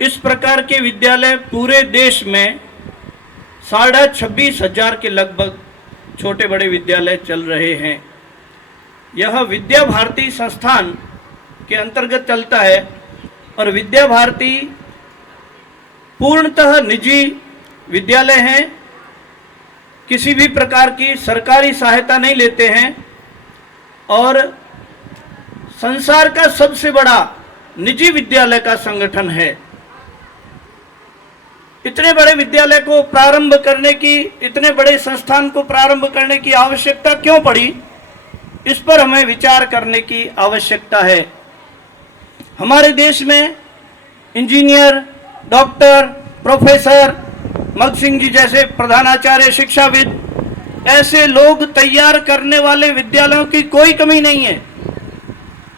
इस प्रकार के विद्यालय पूरे देश में 26,500 के लगभग छोटे बड़े विद्यालय चल रहे हैं। यह विद्या भारती संस्थान के अंतर्गत चलता है और विद्या भारती पूर्णतः निजी विद्यालय हैं, किसी भी प्रकार की सरकारी सहायता नहीं लेते हैं और संसार का सबसे बड़ा निजी विद्यालय का संगठन है। इतने बड़े विद्यालय को प्रारंभ करने की, इतने बड़े संस्थान को प्रारंभ करने की आवश्यकता क्यों पड़ी, इस पर हमें विचार करने की आवश्यकता है। हमारे देश में इंजीनियर, डॉक्टर, प्रोफेसर, मग सिंह जी जैसे प्रधानाचार्य, शिक्षाविद, ऐसे लोग तैयार करने वाले विद्यालयों की कोई कमी नहीं है।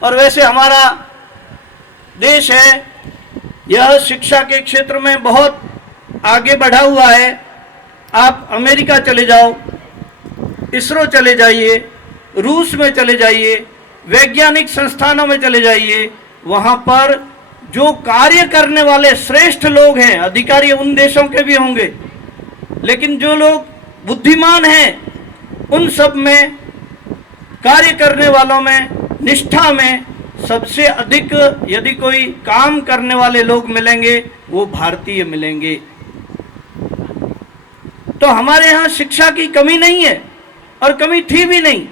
और वैसे हमारा देश है, यह शिक्षा के क्षेत्र में बहुत आगे बढ़ा हुआ है। आप अमेरिका चले जाओ, इसरो चले जाइए, रूस में चले जाइए, वैज्ञानिक संस्थानों में चले जाइए, वहाँ पर जो कार्य करने वाले श्रेष्ठ लोग हैं, अधिकारी उन देशों के भी होंगे, लेकिन जो लोग बुद्धिमान हैं उन सब में, कार्य करने वालों में, निष्ठा में सबसे अधिक यदि कोई काम करने वाले लोग मिलेंगे वो भारतीय मिलेंगे। तो हमारे यहाँ शिक्षा की कमी नहीं है और कमी थी भी नहीं,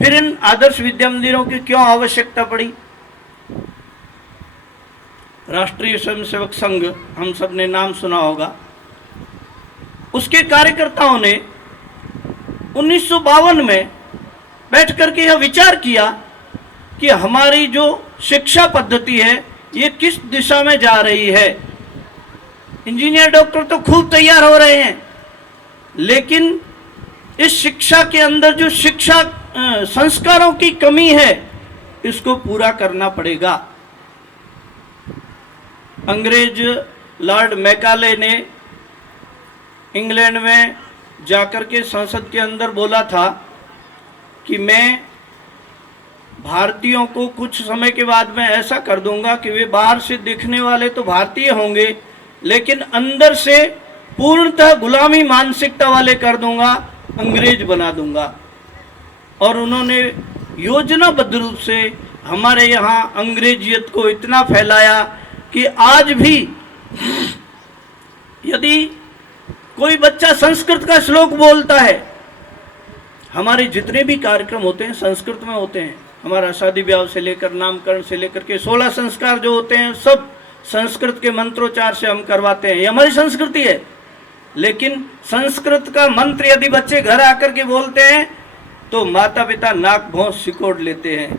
फिर इन आदर्श विद्या मंदिरों की क्यों आवश्यकता पड़ी। राष्ट्रीय स्वयंसेवक संघ, हम सब ने नाम सुना होगा, उसके कार्यकर्ताओं ने 1952 में बैठ करके यह विचार किया कि हमारी जो शिक्षा पद्धति है ये किस दिशा में जा रही है। इंजीनियर, डॉक्टर तो खूब तैयार हो रहे हैं, लेकिन इस शिक्षा के अंदर जो शिक्षा संस्कारों की कमी है, इसको पूरा करना पड़ेगा। अंग्रेज लॉर्ड मैकाले ने इंग्लैंड में जाकर के संसद के अंदर बोला था कि मैं भारतीयों को कुछ समय के बाद में ऐसा कर दूंगा कि वे बाहर से दिखने वाले तो भारतीय होंगे, लेकिन अंदर से पूर्णतः गुलामी मानसिकता वाले कर दूंगा, अंग्रेज बना दूंगा। और उन्होंने योजनाबद्ध रूप से हमारे यहाँ अंग्रेजियत को इतना फैलाया कि आज भी यदि कोई बच्चा संस्कृत का श्लोक बोलता है, हमारे जितने भी कार्यक्रम होते हैं संस्कृत में होते हैं। हमारा शादी ब्याह से लेकर नामकरण से लेकर के 16 संस्कार जो होते हैं सब संस्कृत के मंत्रोच्चार से हम करवाते हैं, ये हमारी संस्कृति है। लेकिन संस्कृत का मंत्र यदि बच्चे घर आकर के बोलते हैं तो माता पिता नाक भौं सिकोड़ लेते हैं।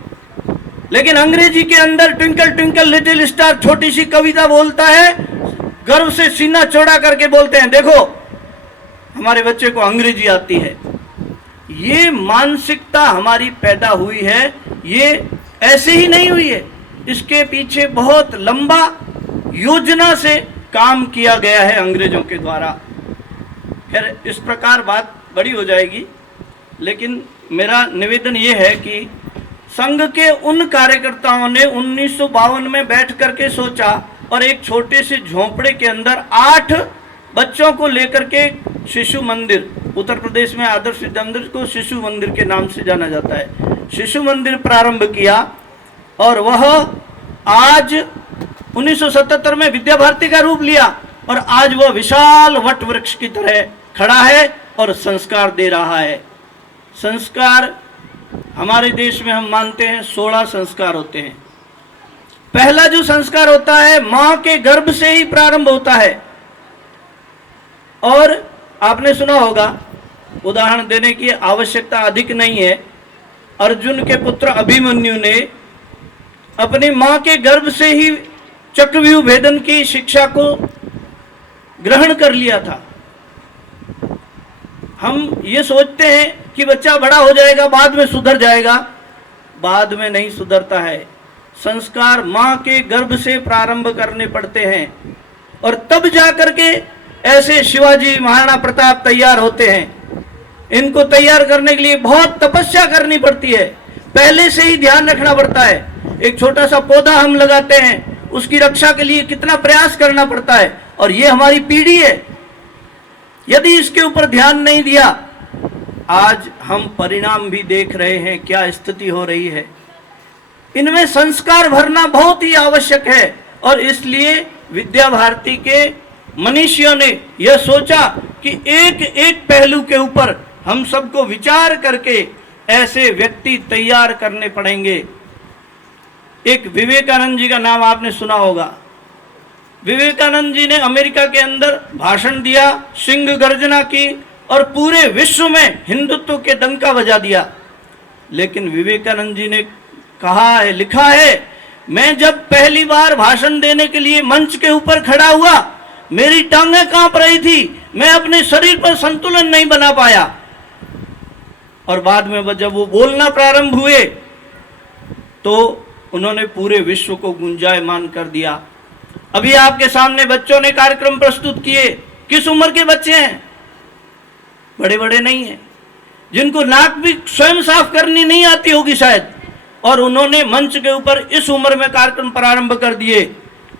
लेकिन अंग्रेजी के अंदर ट्विंकल ट्विंकल लिटिल स्टार छोटी सी कविता बोलता है, गर्व से सीना चौड़ा करके बोलते हैं देखो हमारे बच्चे को अंग्रेजी आती है। ये मानसिकता हमारी पैदा हुई है, ये ऐसे ही नहीं हुई है, इसके पीछे बहुत लंबा योजना से काम किया गया है अंग्रेजों के द्वारा। खैर इस प्रकार बात बड़ी हो जाएगी, लेकिन मेरा निवेदन ये है कि संघ के उन कार्यकर्ताओं ने 1952 में बैठ करके सोचा और एक छोटे से झोंपड़े के अंदर 8 बच्चों को लेकर के शिशु मंदिर, उत्तर प्रदेश में आदर्श विद्या मंदिर को शिशु मंदिर के नाम से जाना जाता है, शिशु मंदिर प्रारंभ किया और वह आज 1977 में विद्या भारती का रूप लिया और आज वह विशाल वट वृक्ष की तरह खड़ा है और संस्कार दे रहा है। संस्कार हमारे देश में हम मानते हैं 16 संस्कार होते हैं। पहला जो संस्कार होता है मां के गर्भ से ही प्रारंभ होता है। और आपने सुना होगा, उदाहरण देने की आवश्यकता अधिक नहीं है, अर्जुन के पुत्र अभिमन्यु ने अपनी मां के गर्भ से ही चक्रव्यूह भेदन की शिक्षा को ग्रहण कर लिया था। हम ये सोचते हैं कि बच्चा बड़ा हो जाएगा बाद में सुधर जाएगा, बाद में नहीं सुधरता है। संस्कार मां के गर्भ से प्रारंभ करने पड़ते हैं और तब जाकर के ऐसे शिवाजी महाराणा प्रताप तैयार होते हैं। इनको तैयार करने के लिए बहुत तपस्या करनी पड़ती है, पहले से ही ध्यान रखना पड़ता है। एक छोटा सा पौधा हम लगाते हैं, उसकी रक्षा के लिए कितना प्रयास करना पड़ता है। और ये हमारी पीढ़ी है, यदि इसके ऊपर ध्यान नहीं दिया, आज हम परिणाम भी देख रहे हैं क्या स्थिति हो रही है। इनमें संस्कार भरना बहुत ही आवश्यक है और इसलिए विद्या भारती के मनीषियों ने यह सोचा कि एक एक पहलू के ऊपर हम सबको विचार करके ऐसे व्यक्ति तैयार करने पड़ेंगे। एक विवेकानंद जी का नाम आपने सुना होगा। विवेकानंद जी ने अमेरिका के अंदर भाषण दिया, सिंह गर्जना की और पूरे विश्व में हिंदुत्व के डंका बजा दिया। लेकिन विवेकानंद जी ने कहा है, लिखा है, मैं जब पहली बार भाषण देने के लिए मंच के ऊपर खड़ा हुआ, मेरी टांगें कांप रही थी, मैं अपने शरीर पर संतुलन नहीं बना पाया। और बाद में जब वो बोलना प्रारंभ हुए तो उन्होंने पूरे विश्व को गुंजायमान कर दिया। अभी आपके सामने बच्चों ने कार्यक्रम प्रस्तुत किए। किस उम्र के बच्चे हैं? बड़े बड़े नहीं हैं, जिनको नाक भी स्वयं साफ करनी नहीं आती होगी शायद, और उन्होंने मंच के ऊपर इस उम्र में कार्यक्रम प्रारंभ कर दिए।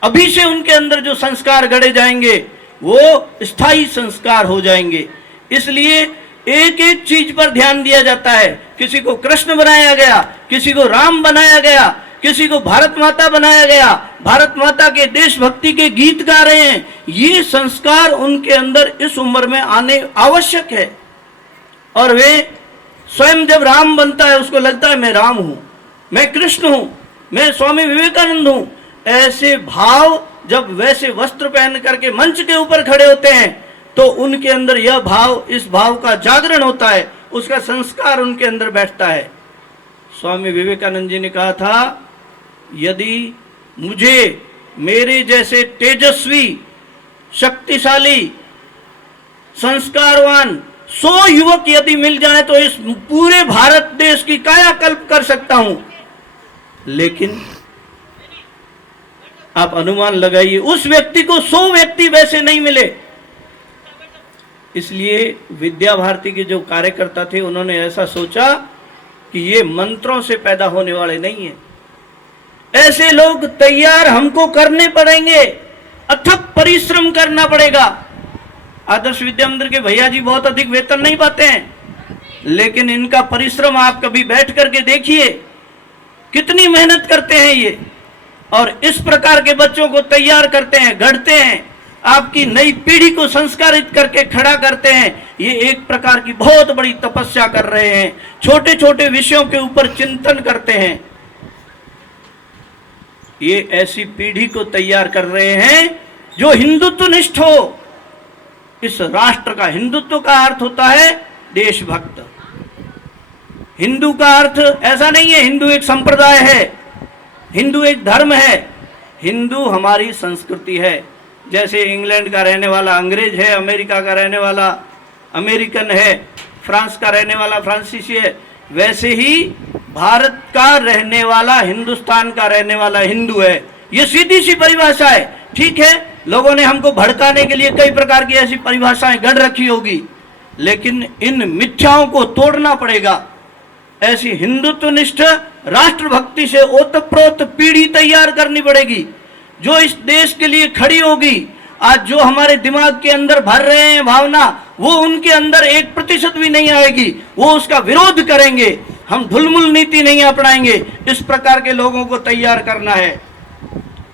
अभी से उनके अंदर जो संस्कार गढ़े जाएंगे वो स्थायी संस्कार हो जाएंगे। इसलिए एक एक चीज पर ध्यान दिया जाता है। किसी को कृष्ण बनाया गया, किसी को राम बनाया गया, किसी को भारत माता बनाया गया, भारत माता के देशभक्ति के गीत गा रहे हैं। ये संस्कार उनके अंदर इस उम्र में आने आवश्यक है। और वे स्वयं जब राम बनता है उसको लगता है मैं राम हूं, मैं कृष्ण हूं, मैं स्वामी विवेकानंद हूं। ऐसे भाव जब वैसे वस्त्र पहन करके मंच के ऊपर खड़े होते हैं तो उनके अंदर यह भाव, इस भाव का जागरण होता है, उसका संस्कार उनके अंदर बैठता है। स्वामी विवेकानंद जी ने कहा था, यदि मुझे मेरे जैसे तेजस्वी, शक्तिशाली, संस्कारवान 100 युवक यदि मिल जाए तो इस पूरे भारत देश की कायाकल्प कर सकता हूं। लेकिन आप अनुमान लगाइए, उस व्यक्ति को 100 व्यक्ति वैसे नहीं मिले। इसलिए विद्या भारती के जो कार्यकर्ता थे उन्होंने ऐसा सोचा कि ये मंत्रों से पैदा होने वाले नहीं है, ऐसे लोग तैयार हमको करने पड़ेंगे, अथक परिश्रम करना पड़ेगा। आदर्श विद्या मंदिर के भैया जी बहुत अधिक वेतन नहीं पाते हैं, लेकिन इनका परिश्रम आप कभी बैठ करके देखिए, कितनी मेहनत करते हैं ये, और इस प्रकार के बच्चों को तैयार करते हैं, गढ़ते हैं, आपकी नई पीढ़ी को संस्कारित करके खड़ा करते हैं। ये एक प्रकार की बहुत बड़ी तपस्या कर रहे हैं, छोटे छोटे विषयों के ऊपर चिंतन करते हैं। ये ऐसी पीढ़ी को तैयार कर रहे हैं जो हिंदुत्वनिष्ठ हो। इस राष्ट्र का, हिंदुत्व का अर्थ होता है देशभक्त। हिंदू का अर्थ ऐसा नहीं है हिंदू एक संप्रदाय है, हिंदू एक धर्म है। हिंदू हमारी संस्कृति है। जैसे इंग्लैंड का रहने वाला अंग्रेज है, अमेरिका का रहने वाला अमेरिकन है, फ्रांस का रहने वाला फ्रांसीसी है, वैसे ही भारत का रहने वाला, हिंदुस्तान का रहने वाला हिंदू है। ये सीधी सी परिभाषा है। ठीक है, लोगों ने हमको भड़काने के लिए कई प्रकार की ऐसी परिभाषाएं गढ़ रखी होगी, लेकिन इन मिथ्याओं को तोड़ना पड़ेगा। ऐसी हिंदुत्वनिष्ठ, राष्ट्रभक्ति से ओतप्रोत पीढ़ी तैयार करनी पड़ेगी जो इस देश के लिए खड़ी होगी। आज जो हमारे दिमाग के अंदर भर रहे हैं भावना, वो उनके अंदर 1% भी नहीं आएगी, वो उसका विरोध करेंगे। हम ढुलमुल नीति नहीं अपनाएंगे। इस प्रकार के लोगों को तैयार करना है।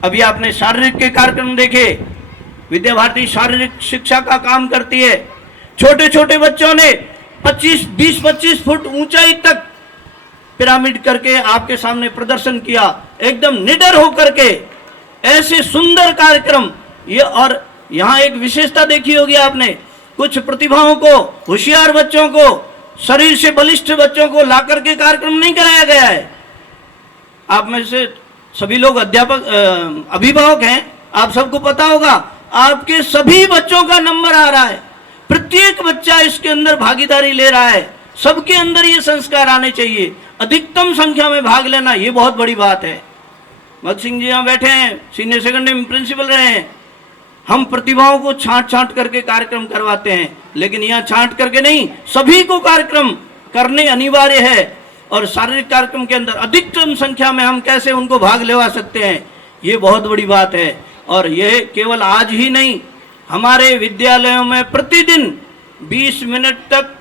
अभी आपने शारीरिक के कार्यक्रम देखे, विद्या भारती शारीरिक शिक्षा का काम करती है। छोटे छोटे बच्चों ने 20-25 फुट ऊंचाई तक पिरामिड करके आपके सामने प्रदर्शन किया, एकदम निडर होकर के। ऐसे सुंदर कार्यक्रम ये, और यहाँ एक विशेषता देखी होगी आपने, कुछ प्रतिभाओं को, होशियार बच्चों को, शरीर से बलिष्ठ बच्चों को लाकर के कार्यक्रम नहीं कराया गया है। आप में से सभी लोग अध्यापक, अभिभावक हैं, आप सबको पता होगा, आपके सभी बच्चों का नंबर आ रहा है, प्रत्येक बच्चा इसके अंदर भागीदारी ले रहा है। सबके अंदर ये संस्कार आने चाहिए, अधिकतम संख्या में भाग लेना, ये बहुत बड़ी बात है। भगत सिंह जी यहाँ बैठे हैं, सीनियर सेकेंडरी में प्रिंसिपल रहे हैं। हम प्रतिभाओं को छांट छांट करके कार्यक्रम करवाते हैं, लेकिन यहाँ छांट करके नहीं, सभी को कार्यक्रम करने अनिवार्य है। और शारीरिक कार्यक्रम के अंदर अधिकतम संख्या में हम कैसे उनको भाग लेवा सकते हैं, ये बहुत बड़ी बात है। और यह केवल आज ही नहीं, हमारे विद्यालयों में प्रतिदिन 20 मिनट तक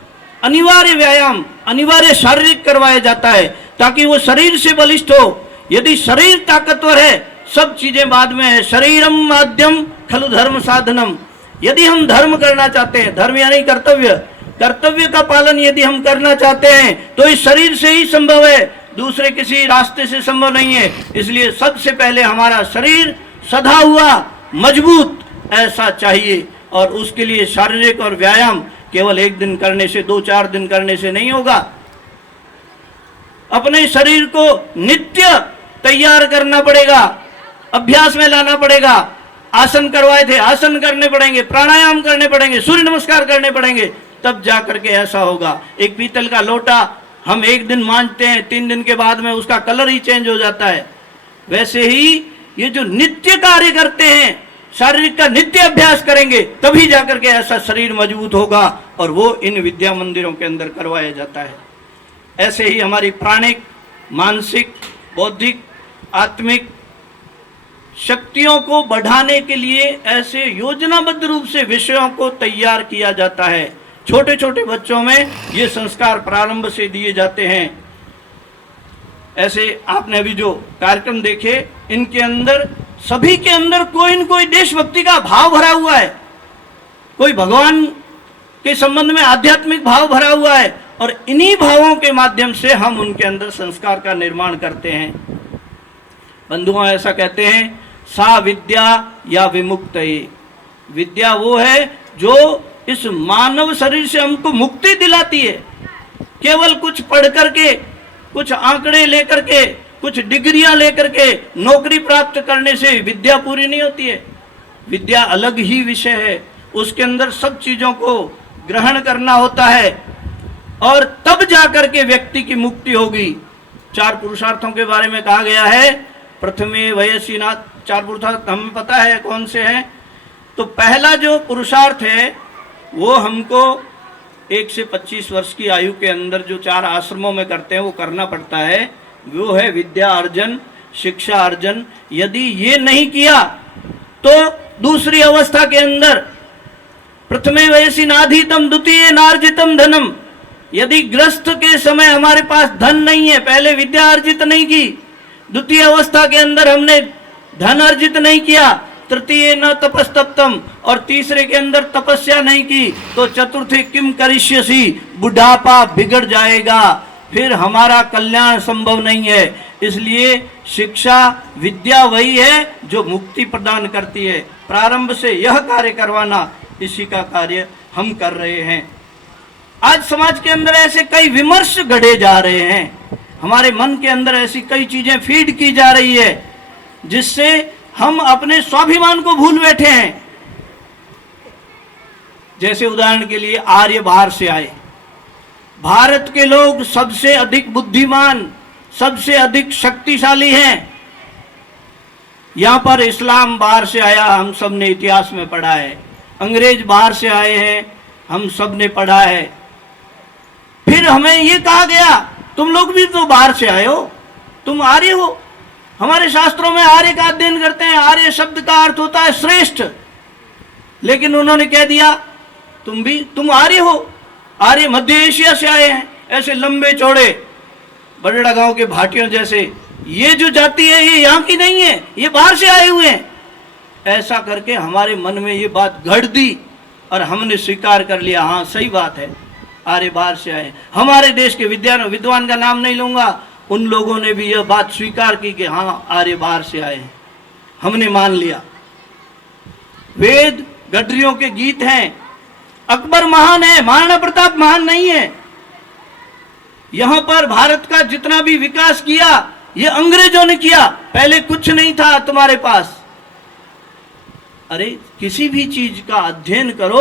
अनिवार्य व्यायाम, अनिवार्य शारीरिक करवाया जाता है, ताकि वो शरीर से बलिष्ठ हो। यदि शरीर ताकतवर है, सब चीजें बाद में है। शरीरम माध्यम खलु धर्म साधनम। यदि हम धर्म करना चाहते हैं, धर्म यानी कर्तव्य, कर्तव्य का पालन यदि हम करना चाहते हैं तो इस शरीर से ही संभव है, दूसरे किसी रास्ते से संभव नहीं है। इसलिए सबसे पहले हमारा शरीर सधा हुआ, मजबूत ऐसा चाहिए, और उसके लिए शारीरिक और व्यायाम केवल एक दिन करने से, 2-4 दिन करने से नहीं होगा। अपने शरीर को नित्य तैयार करना पड़ेगा, अभ्यास में लाना पड़ेगा। आसन करवाए थे, आसन करने पड़ेंगे, प्राणायाम करने पड़ेंगे, सूर्य नमस्कार करने पड़ेंगे, तब जा करके ऐसा होगा। एक पीतल का लोटा हम एक दिन मांजते हैं, 3 दिन के बाद में उसका कलर ही चेंज हो जाता है। वैसे ही ये जो नित्य कार्य करते हैं, शारीरिक का नित्य अभ्यास करेंगे, तभी जाकर के ऐसा शरीर मजबूत होगा, और वो इन विद्या मंदिरों के अंदर करवाया जाता है। ऐसे ही हमारी प्राणिक, मानसिक, बौद्धिक, आत्मिक शक्तियों को बढ़ाने के लिए ऐसे योजनाबद्ध रूप से विषयों को तैयार किया जाता है। छोटे छोटे बच्चों में ये संस्कार प्रारंभ से दिए जाते हैं। ऐसे आपने अभी जो कार्यक्रम देखे, इनके अंदर, सभी के अंदर कोई न कोई देशभक्ति का भाव भरा हुआ है, कोई भगवान के संबंध में आध्यात्मिक भाव भरा हुआ है, और इन्हीं भावों के माध्यम से हम उनके अंदर संस्कार का निर्माण करते हैं। बंधुओं, ऐसा कहते हैं, सा विद्या या विमुक्त। विद्या वो है जो इस मानव शरीर से हमको मुक्ति दिलाती है। केवल कुछ पढ़ करके, कुछ आंकड़े लेकर के, कुछ डिग्रियां लेकर के नौकरी प्राप्त करने से विद्या पूरी नहीं होती है। विद्या अलग ही विषय है, उसके अंदर सब चीजों को ग्रहण करना होता है, और तब जाकर के व्यक्ति की मुक्ति होगी। 4 पुरुषार्थों के बारे में कहा गया है। प्रथमे वयसी नाथ, 4 पुरुषार्थ हमें पता है कौन से हैं। तो पहला जो पुरुषार्थ है वो हमको 1 से 25 वर्ष की आयु के अंदर जो 4 आश्रमों में करते हैं वो करना पड़ता है। वो है विद्या अर्जन, शिक्षा अर्जन। यदि ये नहीं किया तो दूसरी अवस्था के अंदर प्रथमे वयसी नाधीतम द्वितीय नार्जितम धनम। यदि ग्रस्त के समय हमारे पास धन नहीं है, पहले विद्या अर्जित नहीं की, द्वितीय अवस्था के अंदर हमने धन अर्जित नहीं किया, तृतीय न तपस्तप्तम, और तीसरे के अंदर तपस्या नहीं की, तो चतुर्थी किम करिष्यसि, बुढ़ापा बिगड़ जाएगा, फिर हमारा कल्याण संभव नहीं है। इसलिए शिक्षा, विद्या वही है जो मुक्ति प्रदान करती है। प्रारंभ से यह कार्य करवाना, इसी का कार्य हम कर रहे हैं। आज समाज के अंदर ऐसे कई विमर्श गढ़े जा रहे हैं, हमारे मन के अंदर ऐसी कई चीजें फीड की जा रही है जिससे हम अपने स्वाभिमान को भूल बैठे हैं। जैसे उदाहरण के लिए आर्य बाहर से आए, भारत के लोग सबसे अधिक बुद्धिमान, सबसे अधिक शक्तिशाली हैं। यहां पर इस्लाम बाहर से आया, हम सब ने इतिहास में पढ़ा है। अंग्रेज बाहर से आए हैं, हम सब ने पढ़ा है। फिर हमें ये कहा गया, तुम लोग भी तो बाहर से आए हो, तुम आर्य हो। हमारे शास्त्रों में आर्य का अध्ययन करते हैं, आर्य शब्द का अर्थ होता है श्रेष्ठ। लेकिन उन्होंने कह दिया तुम आर्य हो, आर्य मध्य एशिया से आए हैं, ऐसे लंबे चौड़े बड़ेड़ा गांव के भाटियों जैसे। ये जो जाति है ये यहाँ की नहीं है, ये बाहर से आए हुए हैं। ऐसा करके हमारे मन में ये बात गढ़ दी और हमने स्वीकार कर लिया, हाँ सही बात है, आर्य बाहर से आए। हमारे देश के विद्वान का नाम नहीं लूंगा, उन लोगों ने भी यह बात स्वीकार की कि हाँ आर्य बाहर से आए हैं, हमने मान लिया। वेद गडरियों के गीत हैं, अकबर महान है, महाराणा प्रताप महान नहीं है। यहां पर भारत का जितना भी विकास किया ये अंग्रेजों ने किया, पहले कुछ नहीं था तुम्हारे पास। अरे किसी भी चीज का अध्ययन करो